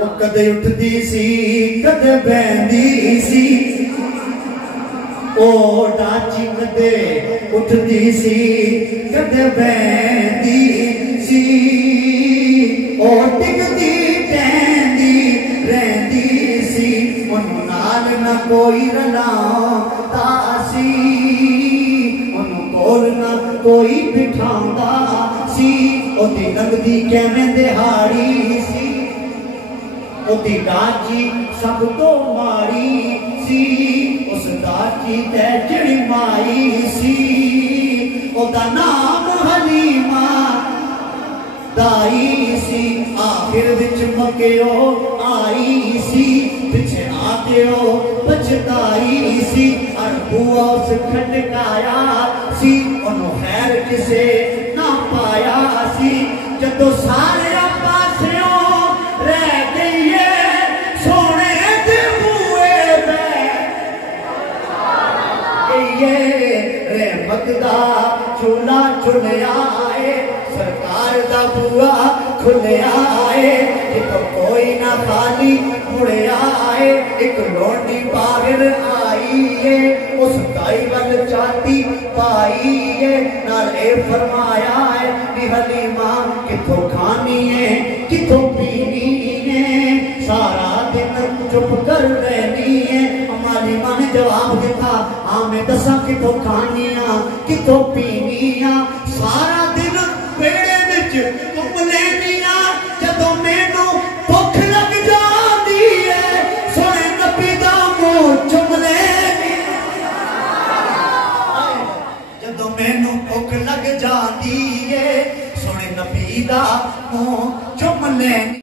कदे उठदी सी कदे बहंदी सी, ओ डाची कदे उठदी सी कदे बहंदी सी, ओ टिकदी बहंदी रहंदी सी, उन्हों नाल न कोई रलांदा सी, उन्हों कोल न कोई बिठांदा सी, ओदी लंघदी कैवें दिहाड़ी सी, ओदी डाची सब तो माड़ी सी, उस डाची ते जिहड़ी माई सी, ओदा नाम हलीमा दाई सी, आखिर विच मकियो आई सी, पिछे आके ओ पछताई सी, अरबुआ उस खटकाया सी, उन्हों खैर किसे ना पाया सी, जदों सारे पासियों रह गई है सोने दे बूए पे रहमत दा चूल्हा चुलिया है, सरकार दा बुआ खुलिया है, एक कोई ना खाली मुड़िया है, एक लोंडी बाहर आई है, उस दाई वल चाती पाई है, नाल ए फरमाया है कि हलीमा किथों खानी है किथों पीनी है, सारा दिन चुप कर रहनी है। हलीमा ने जवाब दिता, हाँ मैं दसा किथों खानिया किथों पीनिया, सारा दिन पेड़े विच घुम लेनिया, जदों मैनू भुख लग जाती है सोने नबी दा मुंह चुम लेनी, जदों मैनू भुख लग जाती है सोने नबी दा मुंह चुम लेनी।